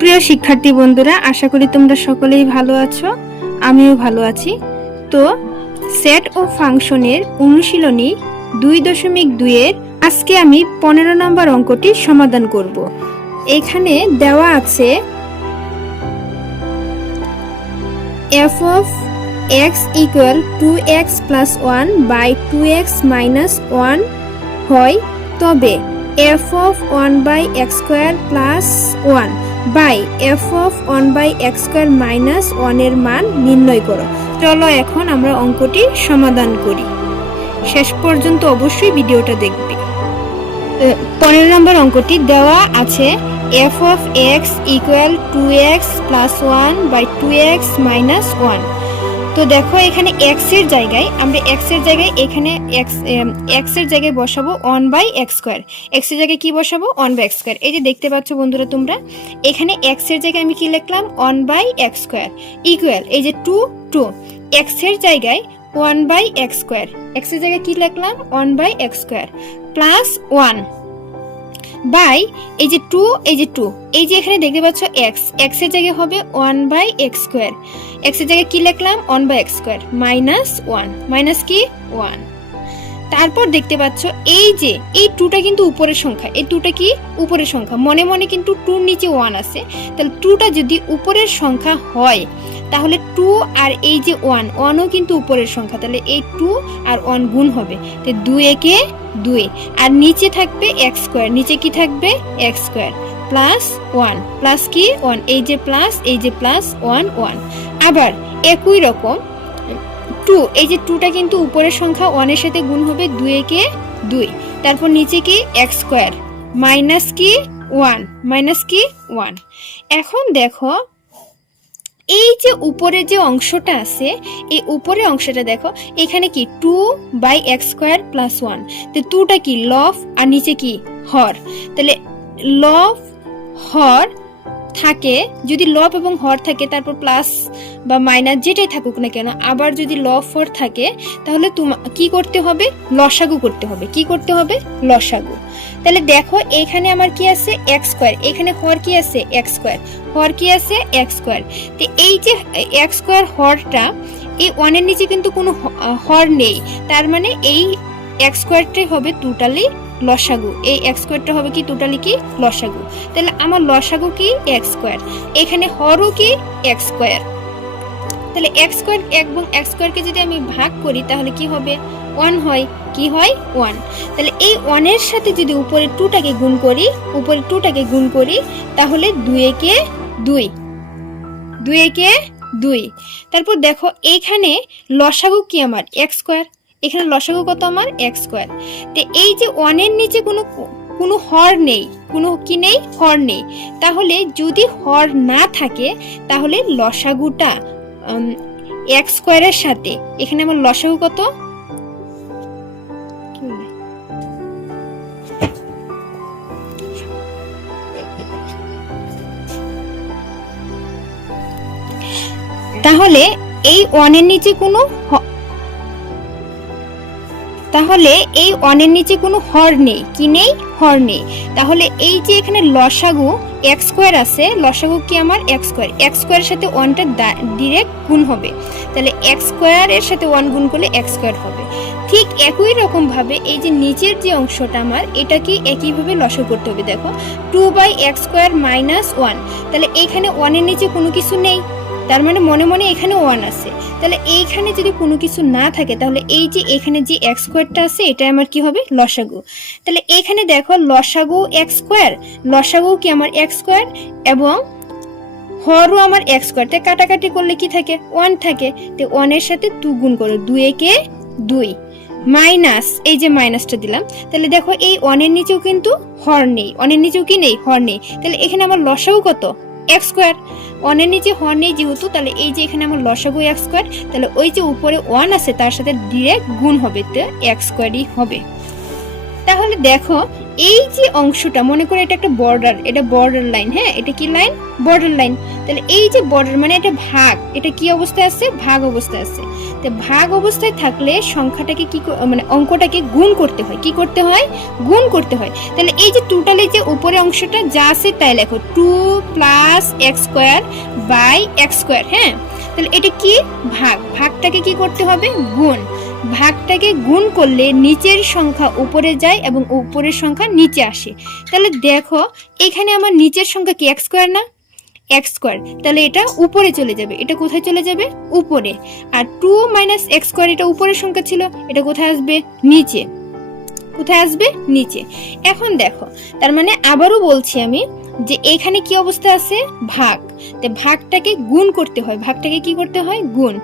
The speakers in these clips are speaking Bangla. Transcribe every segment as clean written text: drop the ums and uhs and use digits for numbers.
প্রিয় শিক্ষার্থী বন্ধুরা, আশা করি তোমরা সকলেই ভালো আছো, আমিও ভালো আছি। তো সেট ও ফাংশনের অনুশীলনী 2.2 এর আজকে আমি 15 নম্বর অঙ্কটি সমাধান করব। এখানে দেওয়া আছে f of x equal 2x plus 1 by 2x minus 1 হয়, তবে f of 1 by x square plus 1 by f of 1 by x square minus 1 এর মান নির্ণয় করো। চলো এখন আমরা অঙ্কটি সমাধান করি। শেষ পর্যন্ত অবশ্যই ভিডিওটা দেখবে। 15 নম্বর অঙ্কটি দেওয়া আছে f of x equal 2x plus 1 by 2x minus 1। তো দেখো এখানে x এর জায়গায় আমরা x এর জায়গায় এখানে x এর জায়গায় বসাবো 1 by x স্কয়ার। x এর জায়গায় কি বসাবো? 1 by x স্কয়ার। এই যে দেখতে পাচ্ছ বন্ধুরা তোমরা, এখানে x এর জায়গায় আমি কি লিখলাম? 1 by x স্কয়ার ইকুয়াল এই যে 2 x এর জায়গায় 1 by x স্কয়ার। x এর জায়গায় কি লিখলাম? 1 by x square plus 1 by এই যে 2 এই যে এখানে দেখতে পাচ্ছ x এর জায়গায় হবে 1 বাই x স্কয়ার। x এর জায়গায় কি লিখলাম? 1 by x square minus 1 minus কি 1। তারপর দেখতে পাচ্ছ এই যে এই 2টা কিন্তু উপরের সংখ্যা, এই 2টা কি উপরের সংখ্যা, মনে মনে কিন্তু 2 নিচে 1 আছে, তাহলে 2টা যদি উপরের সংখ্যা হয় তাহলে 2 আর এই যে 1ও কিন্তু উপরের সংখ্যা, তাহলে এই 2 আর 1 গুণ হবে, তো 2 একে 2 আর নিচে থাকবে x স্কয়ার, নিচে কি থাকবে x স্কয়ার প্লাস 1 প্লাস কি 1, এই যে প্লাস 1 1। আবার একই রকম 2, এই যে 2টা কিন্তু উপরের সংখ্যা 1 এর সাথে গুণ হবে, 2 একে 2, তারপর নিচে কি x স্কয়ার মাইনাস কি 1। এখন দেখো এই যে উপরে যে অংশটা আছে, এই উপরের অংশটা দেখো, এখানে কি 2 বাই x স্কয়ার প্লাস 1, তো 2টা কি লব আর নিচে কি হর, তাহলে লব হর থাকে, যদি লব এবং হর থাকে তারপর প্লাস বা মাইনাস যেটাই থাকুক না কেন, আবার যদি লব হর থাকে তাহলে কি করতে হবে? লসাগু করতে হবে। কি করতে হবে? লসাগু। তাহলে দেখো এখানে আমার কি আছে? x স্কয়ার, এখানে হর কি আছে? x স্কয়ার, হর কি আছে? x square. তো এই যে x স্কয়ার হরটা, এই 1 এর নিচে কিন্তু কোনো হর নেই, তার মানে এই x স্কয়ারটাই হবে টোটালি লসাগু, এই x স্কয়ারটা হবে কি টোটালি কি লসাগু। তাহলে আমার লসাগু কি x স্কয়ার, এখানে হরও কি x স্কয়ার, তাহলে x স্কয়ার এবং x স্কয়ারকে যদি আমি ভাগ করি তাহলে কি হবে? 1 হয়, কি হয় 1। তাহলে এই 1 এর সাথে যদি উপরে 2টাকে গুণ করি তাহলে 2 একে 2, তারপর দেখো এইখানে লসাগু কি আমার x স্কয়ার, এখানে লসাগু কত আমার? x square. তো এই যে 1 এর নিচে কোনো হর নেই, কোনো কি নেই? হর নেই, তাহলে যদি হর না থাকে তাহলে লসাগুটা x স্কয়ারের সাথে, এখানে আমার লসাগু কত? তাহলে এই 1 এর নিচে কোনো হর নেই, কি নেই? হর নেই, তাহলে এই যে এখানে লসাগু x স্কয়ার আছে, লসাগু কি আমার x স্কয়ার, x স্কয়ারের সাথে 1টা ডাইরেক্ট গুণ হবে, তাহলে x স্কয়ারের সাথে 1 গুণ করলে x স্কয়ার হবে। ঠিক একই রকম ভাবে এই যে নিচের যে অংশটা আমার, এটা কি একইভাবে লসাগু করতে হবে। দেখো 2 বাই x স্কয়ার মাইনাস 1, তাহলে এইখানে 1 এর নিচে কোনো কিছু নেই, তার মানে মনে মনে এখানে 1 আছে, তাহলে এইখানে যদি কোনো কিছু না থাকে তাহলে এই যে এখানে যে x স্কয়ারটা আছে এটা আমার কি হবে? লসাগু। তাহলে এখানে দেখো লসাগু x স্কয়ার, লসাগু কি আমার x স্কয়ার এবং হরও আমার x স্কয়ার, তাই কাটাকাটি করলে কি থাকে? 1 থাকে, তো 1 এর সাথে 2 গুণ করো, 2 একে 2 মাইনাস এই যে মাইনাসটা দিলাম, তাহলে দেখো এই 1 এর নিচেও কিন্তু হর নেই, 1 এর নিচেও কি নেই? হর নেই, তাহলে এখানে আমার লসাগু কত? x square. 1 এর নিচে হর নেই যেহেতু, তাহলে এই যে এখানে আমার লসাগু x স্কয়ার, তাহলে ওই যে উপরে 1 আছে তার সাথে ডাইরেক্ট গুণ হবে, তো x স্কয়ারই হবে। তাহলে তাহলে দেখো এই যে অংশটা, মনে করে এটা একটা বর্ডার, এটা বর্ডার লাইন, হ্যাঁ এটা কি লাইন, বর্ডার লাইন। তাহলে এই যে বর্ডার মানে এটা ভাগ, এটা কি অবস্থায় আছে, ভাগ অবস্থায় আছে। তো ভাগ অবস্থায় থাকলে সংখ্যাটাকে কি মানে অঙ্কটাকে গুণ করতে হয়, কি করতে হয়, গুণ করতে হয়। তাহলে এই যে টোটালি যে উপরে অংশটা যা আছে তাই লেখো 2 + x² / x², হ্যাঁ। তাহলে এটা কি, ভাগ, ভাগটাকে কি করতে হবে, গুণ। ভাগটাকে গুণ করলে নিচের সংখ্যা উপরে যায় এবং উপরের সংখ্যা নিচে আসে। তাহলে দেখো এখানে আমার নিচের সংখ্যা কি x² না, x², তাহলে এটা উপরে চলে যাবে, এটা কোথায় চলে যাবে, উপরে। আর 2 - x² এটা উপরের সংখ্যা ছিল, এটা কোথায় আসবে, নিচে, কোথায় আসবে, নিচে। এখন দেখো তার মানে আবারও বলছি আমি যে এখানে কি অবস্থা আছে, ভাগ। তো ভাগটাকে গুণ করতে হয়, ভাগটাকে কি করতে হয়, গুণ।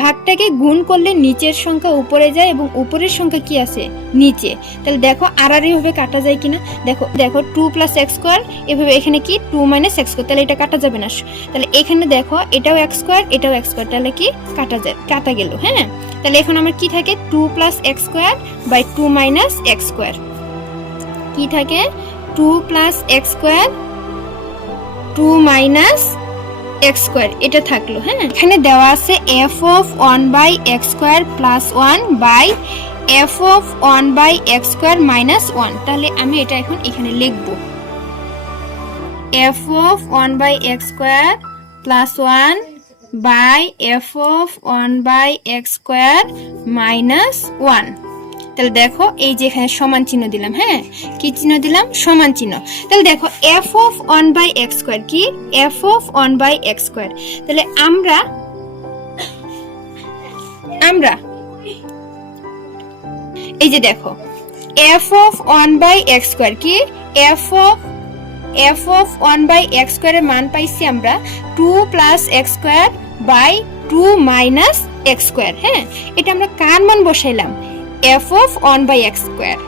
ভাগটাকে গুণ করলে নিচের সংখ্যা উপরে যায় এবং উপরের সংখ্যা কি আছে, নিচে। তাহলে দেখো আর এইভাবে কাটা যায় কিনা, দেখো দেখো 2 + x², এভাবে এখানে কি 2 - x², তাহলে এটা কাটা যাবে না। তাহলে এখানে দেখো এটাও x², এটাও x², তাহলে কি কাটা যায়, কাটা গেল, হ্যাঁ। তাহলে এখন আমার কি থাকে, 2 + x² / 2 - x², কি থাকে, 2 + x² 2 - x², এটা থাকলো, হ্যাঁ। এখানে দেওয়া আছে f(1/x² + 1 / f(1/x² - 1), তাহলে আমি এটা এখন এখানে লিখব, f(1/x² + 1 / f(1/x² - 1)। তাহলে দেখো এই যে এখানে সমান চিহ্ন দিলাম, হ্যাঁ, কি চিহ্ন দিলাম, সমান চিহ্ন। তাহলে দেখো f(1/x²) কি, f(1/x²), তাহলে আমরা এই যে দেখো f(1/x²) কি, f(1/x² এর মান পাইছি আমরা 2 + x² / 2 - x², হ্যাঁ। এটা আমরা কার মান বসাইলাম, f(1/x²).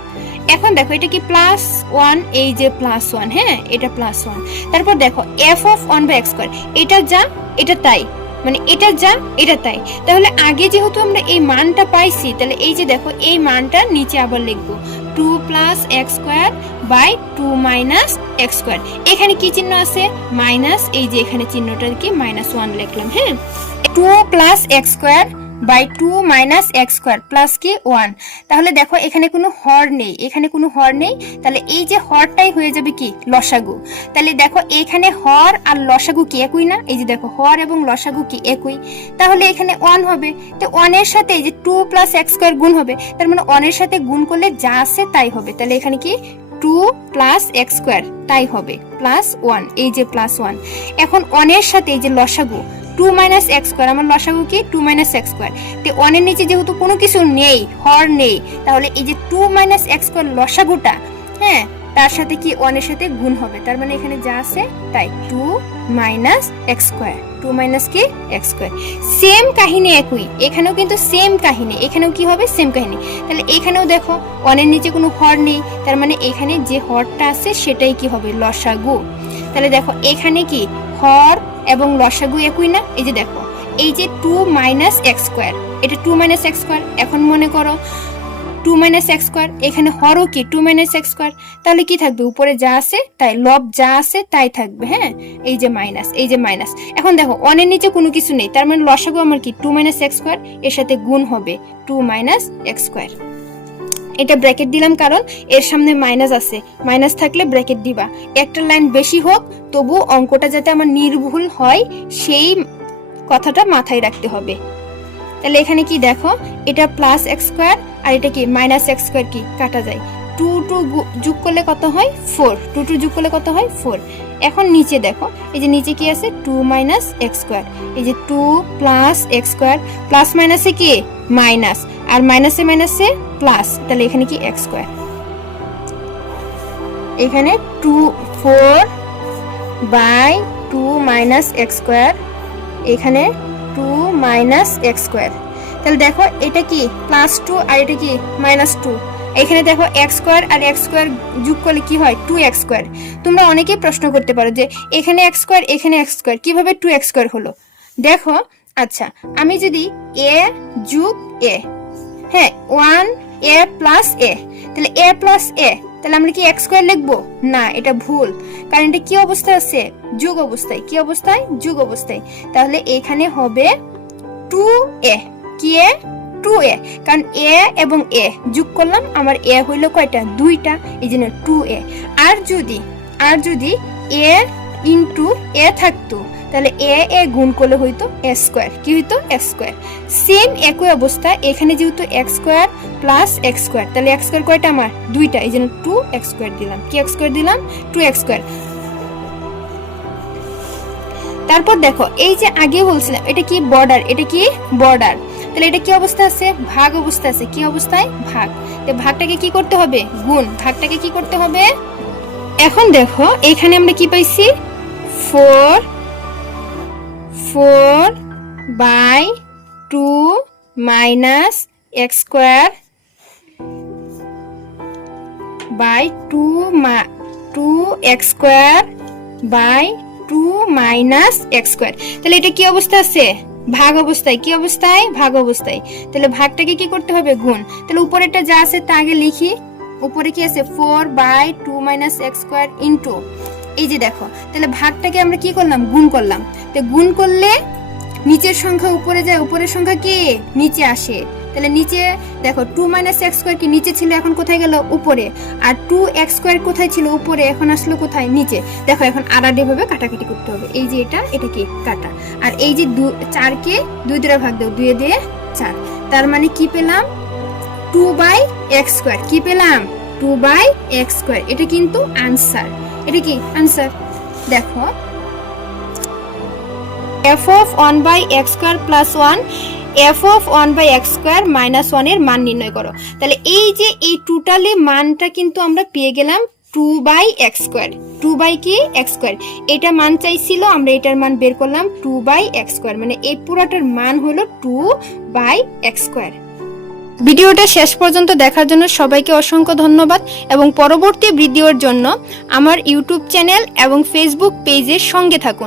এখন দেখো এটা কি +1, এই যে +1, হ্যাঁ, এটা +1। তারপর দেখো f(1/x²), এটা যা এটা তাই, মানে এটা যা এটা তাই। তাহলে আগে যেহেতু আমরা এই মানটা পাইছি, তাহলে এই যে দেখো এই মানটা নিচে আবার লিখবো 2 + x² / 2 - x²। এখানে কি চিহ্ন আছে, মাইনাস, এই যে এখানে চিহ্নটা কি -1 লিখলাম, হ্যাঁ। 2 + x² / 2 - x² প্লাস কি 1। তাহলে দেখো এখানে কোনো হর নেই, এখানে কোনো হর নেই, তাহলে এই যে হরটাই হয়ে যাবে কি, লসাগু। তাহলে দেখো এখানে হর আর লসাগু কি একই না, এই যে দেখো হর এবং লসাগু কি একই, তাহলে এখানে 1 হবে। তো 1 এর সাথে এই যে 2 + x² গুণ হবে, তার মানে 1 এর সাথে গুণ করলে যা আছে তাই হবে। তাহলে এখানে কি 2 + x² তাই হবে +1, এই যে +1। এখন 1 এর সাথে এই যে লসাগু 2 - x², আমার লসাগু কি 2 - x²। তো 1 এর নিচে যেহেতু কোনো কিছু নেই, হর নেই, তাহলে এই যে 2 - x² লসাগুটা, হ্যাঁ, তার সাথে কি 1 এর সাথে গুণ হবে, তার মানে এখানে যা আছে তাই 2 - x², 2 - কি x²। সেম কাহিনী একই, এখানেও কিন্তু সেম কাহিনী, এখানেও কি হবে, সেম কাহিনী। তাহলে এখানেও দেখো 1 এর নিচে কোনো হর নেই, তার মানে এখানে যে হরটা আছে সেটাই কি হবে, লসাগু। তাহলে দেখো এখানে কি হর এবং লসাগু একই না, এই যে দেখো এই যে 2 - x², এটা 2 - x²। এখন মনে করো 2 - x², এখানে হরও কি 2 - x², তাহলে কি থাকবে, উপরে যা আছে তাই, লব যা আছে তাই থাকবে, হ্যাঁ, এই যে মাইনাস, এই যে মাইনাস। এখন দেখো 1 এর নিচে কোনো কিছু নেই, তার মানে লসাগু আমার কি 2 - x², এর সাথে গুণ হবে 2 - x²। এটা ব্র্যাকেট দিলাম কারণ এর সামনে মাইনাস আছে, মাইনাস থাকলে ব্র্যাকেট দিবা। একটা লাইন বেশি হোক তবু অঙ্কটা যাতে আমার নির্ভুল হয় সেই কথাটা মাথায় রাখতে হবে। তাহলে এখানে কি দেখো এটা +x² আর এটা কি -x², কি কাটা যায়, 2 2 যোগ করলে কত হয় 4, 2 2 যোগ করলে কত হয় 4। এখন নিচে দেখো এই যে নিচে কি আছে 2 - x², এই যে 2 + x², প্লাস মাইনাসে কি মাইনাস, আর মাইনাসে মাইনাসে প্লাস, তাহলে এখানে কি x², এখানে 4/2 - x², এখানে 2 - x²। তাহলে দেখো এটা কি +2 আর এটা কি -2, এখানে দেখো x² আর x² যোগ করলে কি হয় 2x²। তোমরা অনেকেই প্রশ্ন করতে পারো যে এখানে x² এখানে x² কিভাবে 2x² হলো। দেখো আচ্ছা, আমি যদি a যোগ a, হ্যাঁ 1a + a, তাহলে a + a তাহলে আমরা কি এক্স স্কোয়ার লিখবো? না, এটা ভুল, কারণ এটা কি অবস্থায় আছে? যোগ অবস্থায়। কি অবস্থায়? যোগ অবস্থায়। তাহলে এখানে হবে 2a। কি এ? 2a, কারণ a এবং a যোগ করলাম, আমার a হইলো কয়টা? 2টা, এই জন্য 2a। আর যদি a ইন্টু a থাকতো, তাহলে a গুণ করলে হইতো a স্কোয়ার। কি হইতো? x square. সেম একই অবস্থা এখানে যেহেতু x square plus x square, তাহলে x স্কোয়ার কয়টা? আমার 2টা, এই জন্য 2x স্কোয়ার দিলাম। কি x স্কোয়ার দিলাম? 2x square. তারপর দেখো, এই যে আগে বলছিলাম এটা কি? বর্ডার। এটা কি? বর্ডার। তাহলে এটা কি অবস্থা আছে? ভাগ অবস্থা আছে। কি অবস্থায়? ভাগ। তো ভাগটাকে কি করতে হবে? গুণ। ভাগটাকে কি করতে হবে? এখন দেখো এখানে আমরা কি পাইছি? 4/2 minus x square by 2x square by 2 minus x square. তাহলে এটা কি অবস্থা আছে? ভাগ অবস্থায়। কি অবস্থায়? ভাগ অবস্থায়। তাহলে ভাগটাকে কি করতে হবে? গুণ। তাহলে উপরেরটা যা আছে তা আগে লিখি। উপরে কি আছে? 4/2 মাইনাস এক্স স্কোয়ার ইন্টু, এই যে দেখো, তাহলে ভাগটাকে আমরা কি করলাম? গুণ করলাম। তো গুণ করলে নিচের সংখ্যা উপরে যায়, উপরের সংখ্যা কি? নিচে আসে। তাহলে নিচে দেখো 2 মাইনাস এক্স স্কোয়ার কি নিচে ছিল, এখন কোথায় গেল? উপরে। আর 2x স্কোয়ার কোথায় ছিল? উপরে, এখন আসলো কোথায়? নিচে। দেখো এখন আড়াআড়ি ভাবে কাটাকাটি করতে হবে। এই যে এটা কি? কাটা। আর এই যে 4কে 2 দ্বারা ভাগ দাও, 2 দিয়ে 4। তার মানে কি পেলাম? 2/x square. কি পেলাম? 2/x square. এটা কিন্তু আনসার। এটা কি? আনসার। দেখো f of 1/x square plus 1 f of 1/x square minus 1 এর মান নির্ণয় করো। তাহলে এই যে এই টোটালি মানটা কিন্তু আমরা পেয়ে গেলাম 2/x স্কোয়ার। 2/x স্কোয়ার এটা মান চাইছিল, আমরা এটার মান বের করলাম 2/x স্কোয়ার, মানে এই পুরোটার মান হলো 2/x স্কোয়ার। ভিডিওটা শেষ পর্যন্ত দেখার জন্য সবাইকে অসংখ্য ধন্যবাদ, এবং পরবর্তী ভিডিওর জন্য আমার ইউটিউব চ্যানেল এবং ফেসবুক পেজের সঙ্গে থাকুন।